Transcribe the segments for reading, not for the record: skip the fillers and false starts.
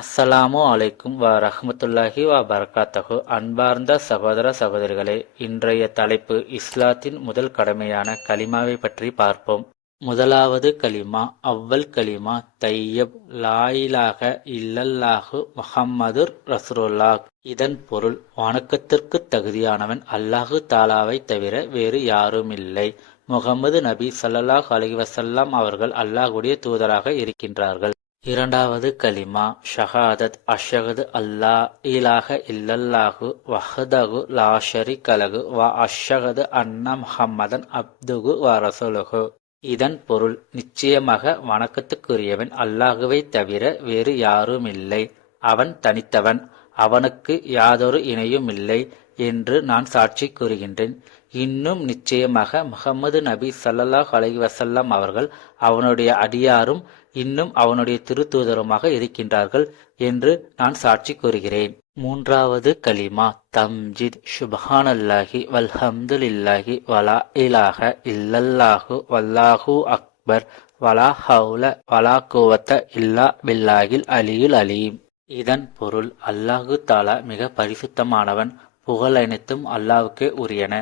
அஸ்ஸலாமு அலைக்கும் ரஹ்மத்துல்லாஹி பரகாத்தஹு. அன்பார்ந்த சகோதர சகோதரிகளே, இன்றைய தலைப்பு இஸ்லாத்தின் முதல் கடமையான கலிமாவை பற்றி பார்ப்போம். முதலாவது கலிமா அவ்வல் கலிமா தையப் லாயிலாக இல்லல்லாஹு முஹம்மதுர் ரசூலுல்லாஹ். இதன் பொருள், வணக்கத்திற்கு தகுதியானவன் அல்லாஹு தாலாவை தவிர வேறு யாருமில்லை. முகமது நபி ஸல்லல்லாஹு அலைஹி வஸல்லம் அவர்கள் அல்லாஹ்வுடைய தூதராக இருக்கின்றார்கள். இரண்டாவது கலிமா ஷஹாதத் அஷ்ஹது அல்லா இலாஹ இல்லல்லாஹு வஹ்தஹு லா ஷரீக லஹு வ அஷ்ஹது அன்ன முஹம்மதன் அப்துஹு வ ரசூலுஹு. இதன் பொருள், நிச்சயமாக வணக்கத்துக்குரியவன் அல்லாஹுவை தவிர வேறு யாருமில்லை, அவன் தனித்தவன், அவனுக்கு யாதொரு இணையுமில்லை என்று நான் சாட்சி கூறுகின்றேன். இன்னும் நிச்சயமாக முஹம்மது நபி ஸல்லல்லாஹு அலைஹி வஸல்லம் அவர்கள் அவனுடைய அடியாரும் இன்னும் அவனுடைய திருத்தூதருமாக இருக்கின்றார்கள் என்று நான் சாட்சி கூறுகிறேன். மூன்றாவது கலிமா தம்ஜித் சுப்ஹானல்லாஹி வல்ஹம்துலில்லாஹி வலா இலாஹ இல்லல்லாஹு வல்லாஹு அக்பர் வலா ஹவுல வலா குவத்த இல்லா பில்லாஹில் அலியுல் அலீம். இதன் பொருள், அல்லாஹு தாலா மிக பரிசுத்தமானவன், புகழனைத்தும் அல்லாஹ்வுக்கே உரியன,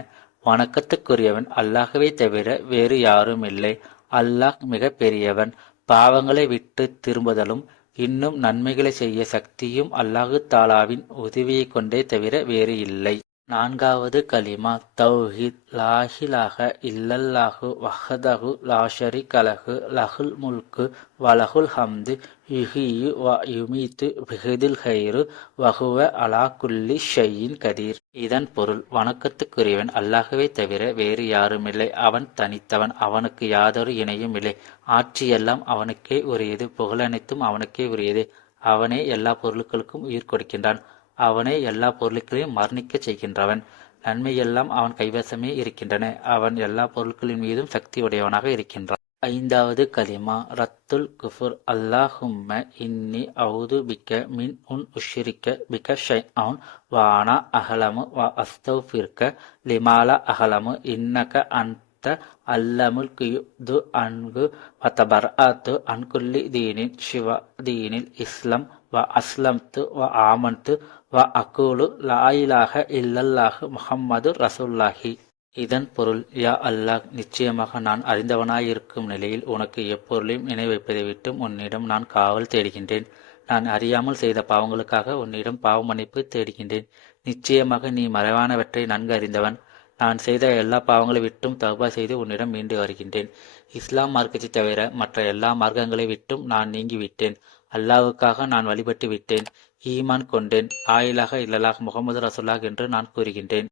வணக்கத்துக்குரியவன் அல்லாஹ்வை தவிர வேறு யாருமில்லை, அல்லாஹ் மிக பெரியவன், பாவங்களை விட்டு திரும்புதலும் இன்னும் நன்மைகளை செய்ய சக்தியும் அல்லாஹு தாலாவின் உதவியை கொண்டே தவிர வேறு இல்லை. நான்காவது கலிமா தௌஹீத் லாஹிலாஹ இல்லல்லாஹு வஹ்தஹு லா ஷரீக லஹு லஹுல் முல்கு வலஹுல் ஹம்து யுஹ்யி வ யுமீத்து பிஹிதில் ஹைரு வஹுவ அலா குல்லி ஷைஇன் கதீர். இதன் பொருள், வணக்கத்துக்குரியவன் அல்லாஹுவை தவிர வேறு யாருமில்லை, அவன் தனித்தவன், அவனுக்கு யாதொரு இணையும் இல்லை, ஆட்சியெல்லாம் அவனுக்கே உரியது, புகழனைத்தும் அவனுக்கே உரியது, அவனே எல்லா பொருட்களுக்கும் உயிர் கொடுக்கின்றான், அவனே எல்லா பொருட்களையும் மரணிக்கச் செய்கின்றவன், நன்மையெல்லாம் அவன் கைவசமே இருக்கின்றன, அவன் எல்லா பொருட்களின் மீதும் சக்தி உடையவனாக இருக்கின்றான். ஐந்தாவது கலிமா ரத்துல் குஃபுர் அல்லாஹும்ம இன்னி அவுது பிக்க மின் உன் உஷ்ரிக்க பிக்க ஷைஅன் வானா அஹலமு வ அஸ்தஃபிருக்க லிமாலா அஹலமு இன்னக அன்த அல்லமுல் குயுது அன்கு வதபர்அத்து அன்குல்லி தீனின் சிவ தீனில் இஸ்லாம் வ அஸ்லம்து வ ஆமன்து வ அகூலு லா இலாஹ இல்லல்லாஹு முஹம்மது ரசூலுல்லாஹி. இதன் பொருள், யா அல்லாஹ், நிச்சயமாக நான் அறிந்தவனாயிருக்கும் நிலையில் உனக்கு எப்பொருளையும் நினைவைப்பதை விட்டும் உன்னிடம் நான் காவல் தேடுகின்றேன். நான் அறியாமல் செய்த பாவங்களுக்காக உன்னிடம் பாவ மன்னிப்பு தேடுகின்றேன். நிச்சயமாக நீ மறைவானவற்றை நன்கு அறிந்தவன். நான் செய்த எல்லா பாவங்களை விட்டும் தௌபா செய்து உன்னிடம் மீண்டு வருகின்றேன். இஸ்லாம் மார்க்கத்தை தவிர மற்ற எல்லா மார்க்கங்களை விட்டும் நான் நீங்கிவிட்டேன். அல்லாஹ்வுக்காக நான் வழிபட்டு விட்டேன், ஈமான் கொண்டேன், லா இலாஹ இல்லல்லாஹ் முஹம்மது ரசூலுல்லாஹ் என்று நான் கூறுகின்றேன்.